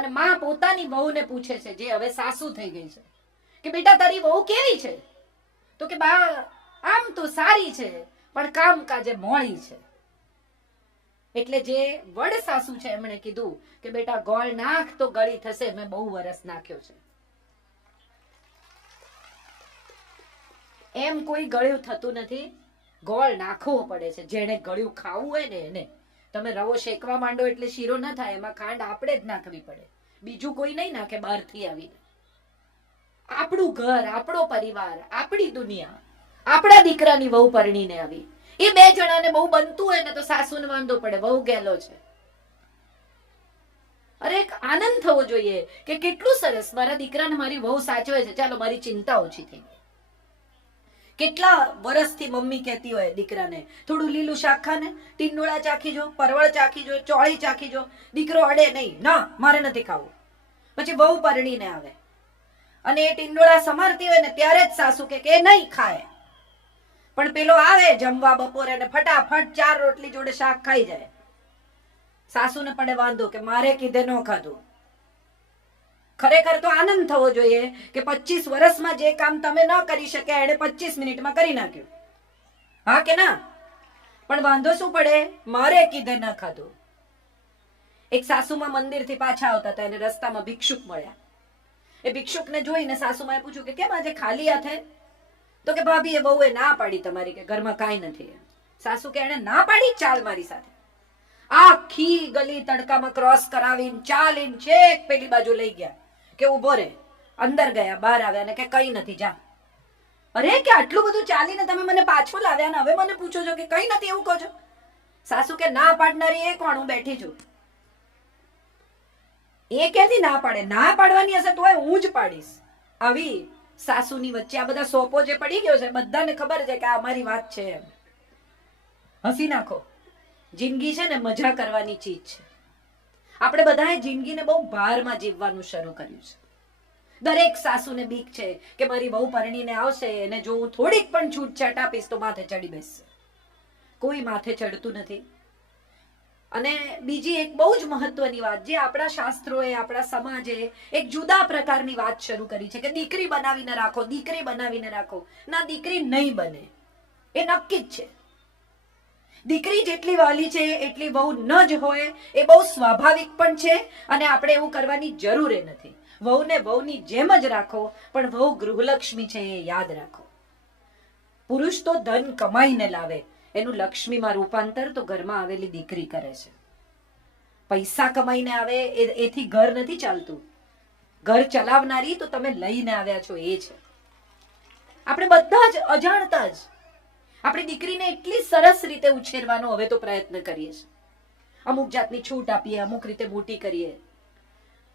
અને માં પોતાની વહુને પૂછે છે, જે હવે સાસુ થઈ ગઈ છે, કે બેટા તારી વહુ કેવી છે? તો કે બા આમ તો સારી છે, પણ કામકાજે મોળી છે. એટલે જે વડ સાસુ છે એમણે કીધું કે બેટા ગોળ નાખ તો ગળી થશે, મેં બહુ વરસ નાખ્યો છે. એમ કોઈ ગળ્યું થતું નથી, ગોળ નાખવો પડે છે. જેને ગળ્યું ખાવું હોય ને એને. તમે રવો શેકવા માંડો એટલે શીરો ન થાય, એમાં ખાંડ આપણે જ નાખવી પડે, બીજું કોઈ નહીં નાખે બહારથી આવીને. આપણું ઘર, આપણો પરિવાર, આપણી દુનિયા, આપણા દીકરાની વહુ પરણીને આવી, એ બે જણાને બહુ બનતું હોય ને તો સાસુને વાંધો પડે, બહુ ગેલો છે. અરે એક આનંદ થવો જોઈએ કે કેટલું સરસ મારા દીકરાને મારી વહુ સાચવે છે, ચાલો મારી ચિંતા ઓછી થઈ ગઈ. કેટલા વર્ષથી મમ્મી કહેતી હોય દીકરાને, થોડું લીલું શાક ખાને, ટીંડોળા ચાખી જો, પરવળ ચાખી જો, ચોળી ચાખી જો. દીકરો અડે નહીં, ના મારે નથી ખાવું. પછી વહુ પરણીને આવે અને એ ટીંડોળા સમારતી હોય ને ત્યારે જ સાસુ કે નહીં ખાય. પણ પેલો આવે જમવા બપોરે ને ફટાફટ 4 રોટલી જોડે શાક ખાઈ જાય. સાસુને પડે વાંધો કે મારે કીધે ન ખાધું. ખરેખર તો આનંદ થવો જોઈએ કે 25 વર્ષમાં જે કામ તમે ન કરી શક્યા એને 25 મિનિટમાં કરી નાખ્યું. હા કે ના? પણ વાંધો શું પડે? મારે કીધે ન ખાધું. એક સાસુમાં મંદિરથી પાછા આવતા હતા, એને રસ્તામાં ભિક્ષુક મળ્યા. એ ભિક્ષુકને જોઈને સાસુમાએ પૂછ્યું કે કેમ આજે ખાલી હાથે? તો કે ભાભી એ બહુએ ના પાડી તમારી, કે ઘરમાં કાંઈ નથી. સાસુ કે એને ના પાડી, ચાલ મારી સાથે. આખી ગલી તડકામાં ક્રોસ કરાવીને ચાલીને છેક પેલી બાજુ લઈ ગયા કે ઉભો રે. અંદર ગયા, બહાર આવ્યા ને કે કઈ નથી, જા. અરે કે આટલું બધું ચાલીને તમે મને પાછો લાવ્યા ને હવે મને પૂછો છો કે કઈ નથી એવું કહો છો? સાસુ કે ના પાડનારી એ કોણ? હું બેઠી છું. એ ક્યાંથી ના પાડે? ના પાડવાની હશે તોય હું જ પાડીશ. આવી સાસુની વચ્ચે આ બધા સોપો જે પડી ગયો છે, બધાને ખબર છે કે આ અમારી વાત છે. એમ હસી નાખો. જિંદગી છે ને મજા કરવાની ચીજ છે. આપણે બધાએ જિંદગીને બહુ ભારમાં જીવવાનું શરૂ કર્યું છે. દરેક સાસુને બીક છે કે મારી બહુ પરણીને આવશે અને જો હું થોડીક પણ છૂટછાટ આપીશ તો માથે ચડી બેસશે. કોઈ માથે ચડતું નથી. અને બીજી એક બહુ જ મહત્વની વાત, જે આપણા શાસ્ત્રોએ, આપણા સમાજે એક જુદા પ્રકારની વાત શરૂ કરી છે કે દીકરી બનાવીને રાખો, દીકરી બનાવીને રાખો. ના, દીકરી નહીં બને, એ નક્કી જ છે. દીકરી જેટલી વાલી છે એટલી વહુ ન જ હોય, એ બહુ સ્વાભાવિક પણ છે અને આપણે એવું કરવાની જરૂર નથી. વહુને વહુની જેમ જ રાખો, પણ વહુ ગૃહલક્ષ્મી છે એ યાદ રાખો. પુરુષ તો ધન કમાઈને લાવે, એનું લક્ષ્મીમાં રૂપાંતર તો ઘરમાં આવેલી દીકરી કરે છે. પૈસા કમાઈને આવે એથી ઘર નથી ચાલતું. ઘર ચલાવનારી તો તમે લઈને આવ્યા છો એ છે. આપણે બધા જ અજાણતા જ આપણી દીકરીને એટલી સરસ રીતે ઉછેરવાનો હવે તો પ્રયત્ન કરીએ છીએ. અમુક જાતની છૂટ આપીએ, અમુક રીતે મોટી કરીએ,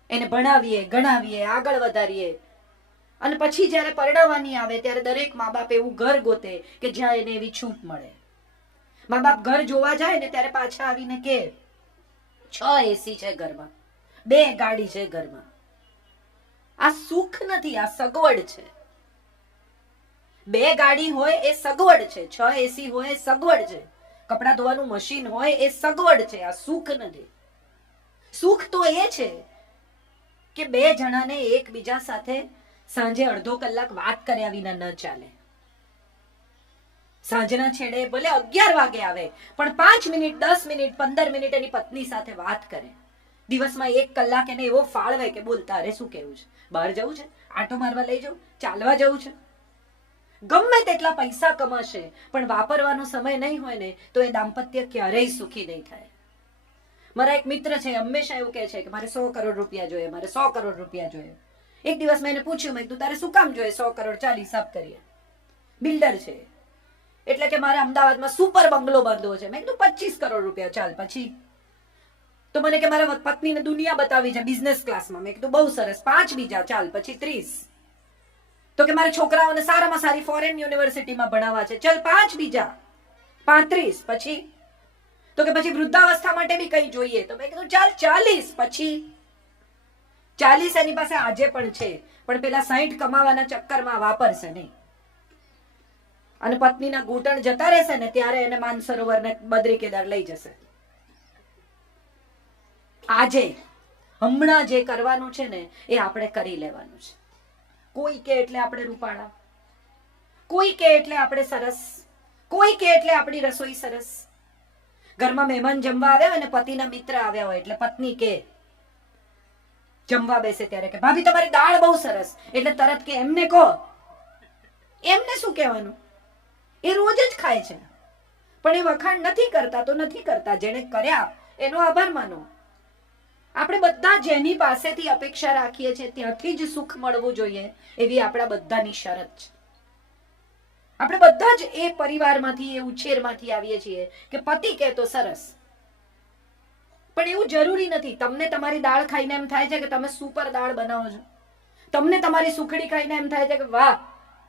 એને ભણાવીએ, ગણાવીએ, આગળ વધારીએ. અને પછી જયારે પરણાવવાની આવે ત્યારે દરેક મા બાપ એવું ઘર ગોતે કે જ્યાં એને એવી છૂટ મળે. મા બાપ ઘર જોવા જાય ને ત્યારે પાછા આવીને કે 6 એસી છે ઘરમાં, 2 ગાડી છે ઘરમાં. આ સુખ નથી, આ સગવડ છે. 2 ગાડી હોય એ સગવડ છે, 6 એસી હોય એ સગવડ છે, કપડા ધોવાનું મશીન હોય એ સગવડ છે, આ સુખ નથી. સુખ તો એ છે કે 2 જણાને એકબીજા સાથે સાંજે અડધો કલાક વાત કર્યા વિના ન ચાલે. સાંજના છેડે ભલે 11 વાગે આવે પણ 5 મિનિટ, 10 મિનિટ, 15 મિનિટ એની પત્ની સાથે વાત કરે. દિવસમાં 1 કલાક એને એવો ફાળવે કે બોલ તારે શું કેવું છે? બહાર જવું છે? આંટો મારવા લઈ જાઉં? ચાલવા જવું છે? ગમે તેટલા પૈસા કમાશે પણ વાપરવાનો સમય નહીં હોય ને તો એ દાંપત્ય ક્યારેય સુખી નહીં થાય. મારા એક મિત્ર છે, હંમેશા એવું કહે છે કે મારે 100 કરોડ રૂપિયા જોઈએ, મારે 100 કરોડ રૂપિયા જોઈએ. એક દિવસ મેં એને પૂછ્યું, મેં કીધું તારે શું કામ જોઈએ 100 કરોડ? ચાલ હિસાબ કરીએ. બિલ્ડર છે એટલે કે મારે અમદાવાદમાં સુપર બંગલો બાંધવો છે. મેં કીધું 25 કરોડ રૂપિયા. ચાલ પછી? તો મને કે મારા પત્નીને દુનિયા બતાવી છે બિઝનેસ ક્લાસમાં. મેં કીધું બહુ સરસ, 5 બીજા. ચાલ પછી 30. તો કે મારે છોકરાઓને સારામાં સારી ફોરેન યુનિવર્સિટીમાં ભણાવવા છે. ચલ 5 બીજા. 35. પછી? તો કે પછી વૃદ્ધાવસ્થા માટે બી કઈ જોઈએ. તો મેં કીધું ચાલ 40. પછી? 40 એની પાસે આજે પણ છે પણ પેલા 60 કમાવાના ચક્કરમાં વાપરશે નહીં. અને પત્નીના ઘૂંટણ જતા રહેશે ને ત્યારે એને માનસરોવર ને બદ્રી કેદાર લઈ જશે. આજે હમણાં જે કરવાનું છે ને એ આપણે કરી લેવાનું છે. કોઈ કે એટલે આપણે રૂપાળા, કોઈ કે એટલે આપણે સરસ, કોઈ કે એટલે આપણી રસોઈ સરસ. ઘરમાં મહેમાન જમવા આવ્યા હોય ને પતિના મિત્ર આવ્યા હોય એટલે પત્ની કે જમવા બેસે ત્યારે કે ભાભી તમારી દાળ બહુ સરસ, એટલે તરત કે એમને કહો. એમને શું કહેવાનું? એ રોજ જ ખાય છે, પણ એ વખાણ નથી કરતા તો નથી કરતા. જેને કર્યા એનો આભાર માનો. આપણે બધા જેની પાસેથી અપેક્ષા રાખીએ છીએ ત્યાંથી જ સુખ મળવું જોઈએ એવી આપણા બધાની શરત છે. આપણે બધા જ એ પરિવારમાંથી, એ ઉછેરમાંથી આવીએ છીએ કે પતિ કહે તો સરસ. પણ એવું જરૂરી નથી. તમને તમારી દાળ ખાઈને એમ થાય છે કે તમે સુપર દાળ બનાવો છો, તમને તમારી સુખડી ખાઈને એમ થાય છે કે વાહ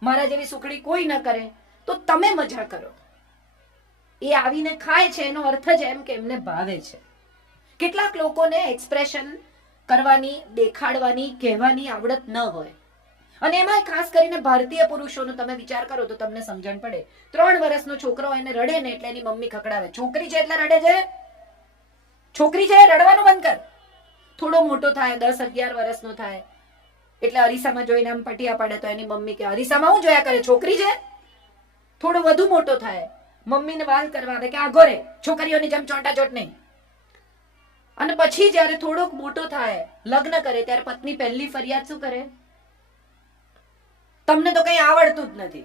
મારા જેવી સુખડી કોઈ ન કરે, તો તમે મજા કરો. એ આવીને ખાય છે એનો અર્થ જ એમ કે એમને ભાવે છે. કેટલાક લોકોને એક્સપ્રેશન કરવાની, દેખાડવાની, કહેવાની આવડત ન હોય, અને એમાં ખાસ કરીને ભારતીય પુરુષોનો તમે વિચાર કરો તો તમને સમજણ પડે. 3 વર્ષનો છોકરો એને રડે ને એટલે એની મમ્મી ખકડાવે. છોકરી છે એટલે રડે છે, છોકરી છે રડવાનું બંધ કર. થોડો મોટો થાય, 10-11 વર્ષનો થાય એટલે અરીસામાં જોઈને આમ પટિયા પાડે તો એની મમ્મી કે અરીસામાં હું જોયા કરે, છોકરી છે. થોડો વધુ મોટો થાય, મમ્મીને વાલ કરવા આવે કે આ ઘોરે છોકરીઓની જેમ ચોંટાચોટ નહીં. અને પછી જયારે થોડોક મોટો થાય, લગ્ન કરે, ત્યારે પત્ની પહેલી ફરિયાદ શું કરે? તમને તો કઈ આવડતું જ નથી,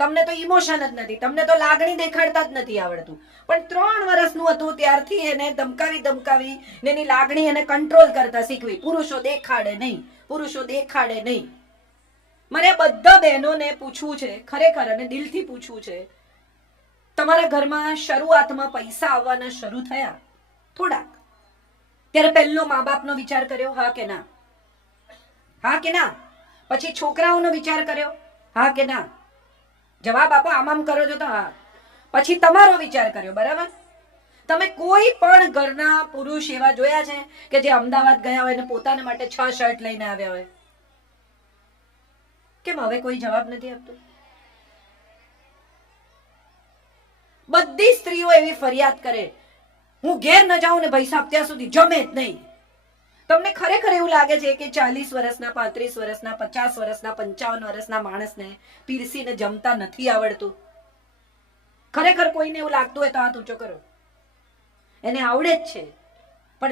તમને તો ઇમોશન જ નથી, તમને તો લાગણી દેખાડતા જ નથી આવડતું. પણ 3 વર્ષનું હતું ત્યારથી એને ધમકાવી ધમકાવી એની લાગણી એને કંટ્રોલ કરતા શીખવી. પુરુષો દેખાડે નહીં, પુરુષો દેખાડે નહીં. મારે બધા બહેનોને પૂછવું છે, ખરેખર અને દિલથી પૂછવું છે, તમારા ઘરમાં શરૂઆતમાં પૈસા આવવાના શરૂ થયા થોડાક, ત્યારે પહેલો મા બાપનો વિચાર કર્યો? હા કે ના? હા કે ના? પછી છોકરાઓનો વિચાર કર્યો? હા કે ના? જવાબ આપો. આમ કરો છો તો હા. પછી તમારો વિચાર કર્યો, બરાબર? તમે કોઈ પણ ઘરના પુરુષ એવા જોયા છે કે જે અમદાવાદ ગયા હોય ને પોતાના માટે 6 શર્ટ લઈને આવ્યા હોય? કેમ હવે કોઈ જવાબ નથી આપતું? બધી સ્ત્રીઓ એવી ફરિયાદ કરે, હું ઘેર ન જાઉં ને ભાઈ સાહેબ ત્યાં સુધી જમે જ નહીં. તમને ખરેખર એવું લાગે છે કે 40 વર્ષના, 35 વર્ષના, 50 વર્ષના, 55 વર્ષના માણસને પીરસીને જમતા નથી આવડતું? ખરેખર કોઈને એવું લાગતું હોય તો હાથ ઊંચો કરો. એને આવડે જ છે.